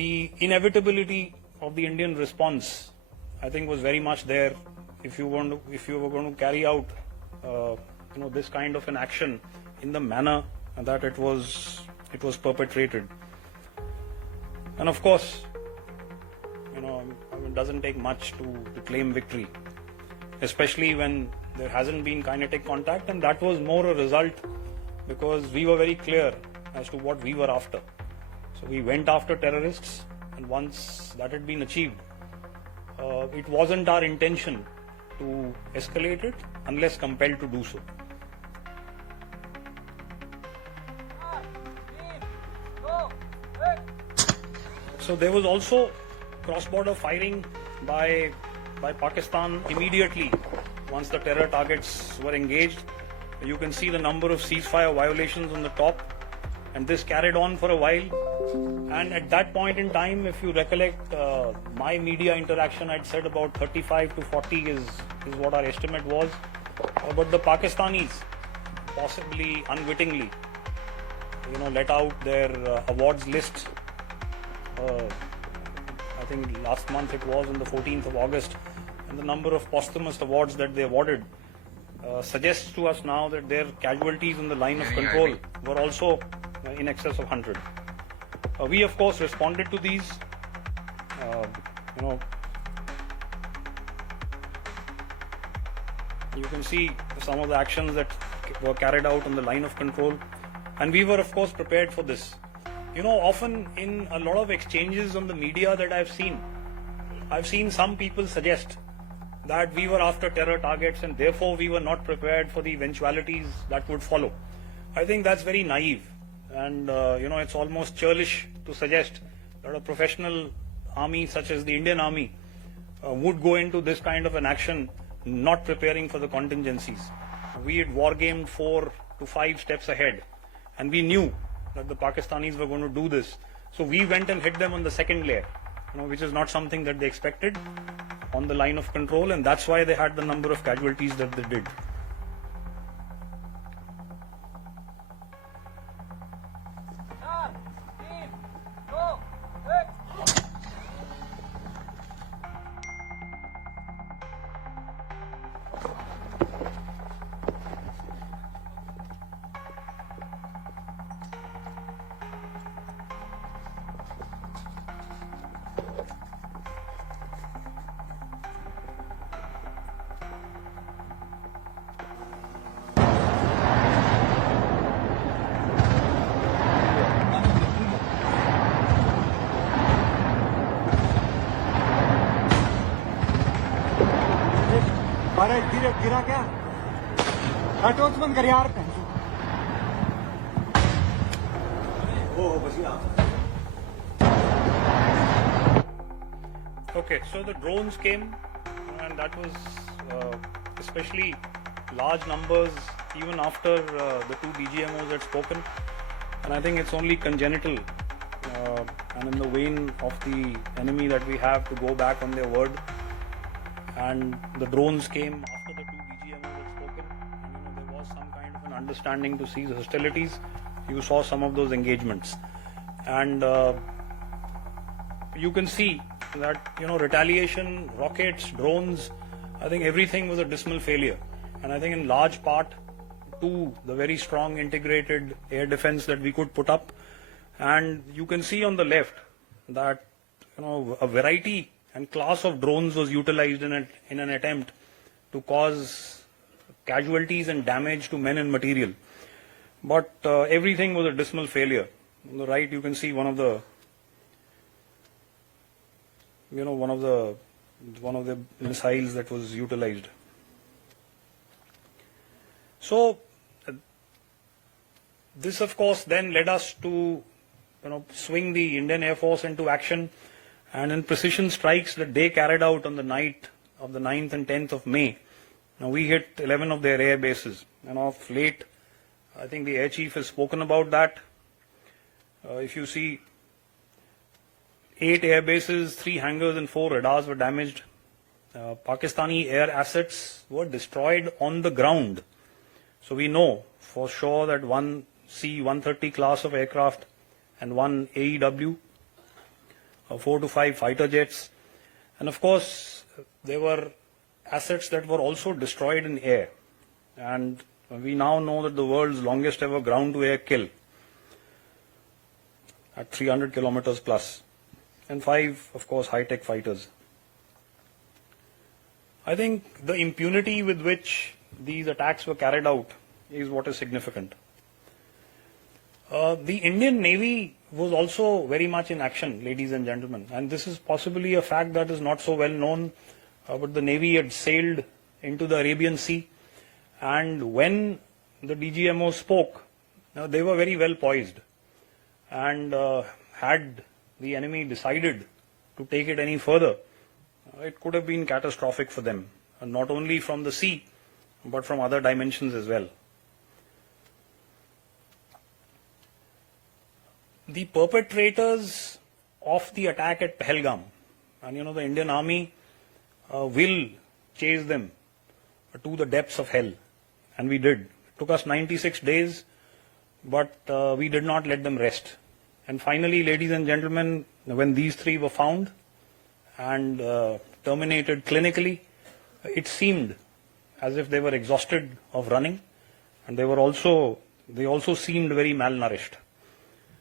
the inevitability of the Indian response, I think, was very much there. If you were going to carry out, this kind of an action in the manner that it was perpetrated, and of course, it doesn't take much to claim victory, especially when there hasn't been kinetic contact, and that was more a result because we were very clear as to what we were after. So we went after terrorists, and once that had been achieved, it wasn't our intention to escalate it unless compelled to do so. So there was also cross-border firing by Pakistan immediately once the terror targets were engaged. You can see the number of ceasefire violations on the top, and this carried on for a while. And at that point in time, if you recollect my media interaction, I'd said about 35 to 40 is what our estimate was. But the Pakistanis, possibly unwittingly, let out their awards list. I think last month it was on the 14th of August, and the number of posthumous awards that they awarded suggests to us now that their casualties in the line of control were also in excess of 100. We of course responded to these. You can see some of the actions that were carried out on the line of control, and we were of course prepared for this. Often in a lot of exchanges on the media that I've seen some people suggest that we were after terror targets and therefore we were not prepared for the eventualities that would follow. I think that's very naive, and it's almost churlish to suggest that a professional army such as the Indian Army would go into this kind of an action not preparing for the contingencies. We had wargamed 4 to 5 steps ahead, and we knew that the Pakistanis were going to do this. So we went and hit them on the second layer, which is not something that they expected on the line of control, and that's why they had the number of casualties that they did. अरे गिरा क्या? टोच बंद कर यार. Okay, so the drones came, and that was especially large numbers even after the 2 BGMOs had spoken, and I think it's only congenital and in the vein of the enemy that we have to go back on their word. And the drones came after the 2 BGMOs had spoken, and there was some kind of an understanding to cease hostilities. You saw some of those engagements, and you can see that retaliation, rockets, drones, I think everything was a dismal failure, and I think in large part to the very strong integrated air defense that we could put up. And you can see on the left that a variety and class of drones was utilized in an attempt to cause casualties and damage to men and material. But everything was a dismal failure. On the right, you can see one of the missiles that was utilized. So this, of course, then led us to swing the Indian Air Force into action. And in precision strikes that they carried out on the night of the 9th and 10th of May, we hit 11 of their air bases. And of late, I think the Air Chief has spoken about that. If you see, 8 air bases, 3 hangars and 4 radars were damaged. Pakistani air assets were destroyed on the ground. So we know for sure that one C-130 class of aircraft and one AEW 4 to 5 fighter jets, and of course there were assets that were also destroyed in air. And we now know that the world's longest ever ground-to-air kill at 300 kilometers plus, and 5, of course, high-tech fighters. I think the impunity with which these attacks were carried out is what is significant. The Indian Navy was also very much in action, ladies and gentlemen, and this is possibly a fact that is not so well known, but the Navy had sailed into the Arabian Sea, and when the DGMO spoke, they were very well poised, and had the enemy decided to take it any further, it could have been catastrophic for them, not only from the sea, but from other dimensions as well. The perpetrators of the attack at Pahalgam, and the Indian Army will chase them to the depths of hell, and we did. It took us 96 days, but we did not let them rest. And finally, ladies and gentlemen, when these 3 were found and terminated clinically, it seemed as if they were exhausted of running, and they also seemed very malnourished.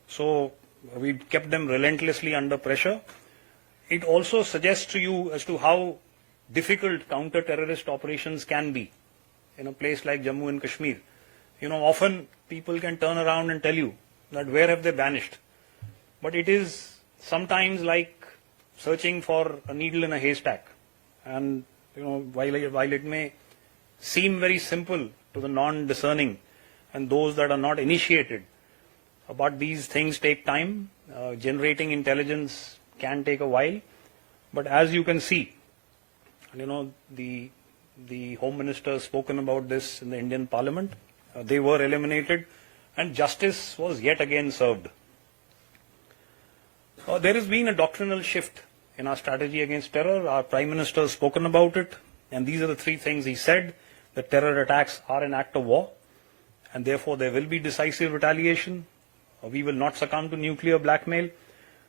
So we kept them relentlessly under pressure. It also suggests to you as to how difficult counter-terrorist operations can be in a place like Jammu and Kashmir. Often people can turn around and tell you that where have they vanished? But it is sometimes like searching for a needle in a haystack. And while it may seem very simple to the non-discerning and those that are not initiated, but these things take time. Generating intelligence can take a while. But as you can see, the Home Minister has spoken about this in the Indian Parliament. They were eliminated, and justice was yet again served. There has been a doctrinal shift in our strategy against terror. Our Prime Minister has spoken about it, and these are the 3 things he said: that terror attacks are an act of war, and therefore there will be decisive retaliation. We will not succumb to nuclear blackmail,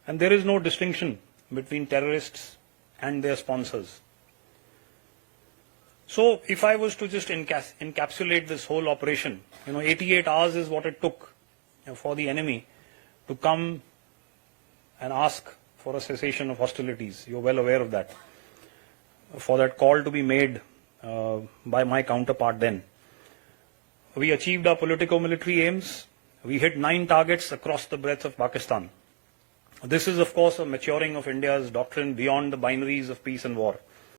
and there is no distinction between terrorists and their sponsors. So if I was to just encapsulate this whole operation, 88 hours is what it took for the enemy to come and ask for a cessation of hostilities. You're well aware of that. For that call to be made by my counterpart then. We achieved our politico-military aims. We hit 9 targets across the breadth of Pakistan. This is, of course, a maturing of India's doctrine beyond the binaries of peace and war.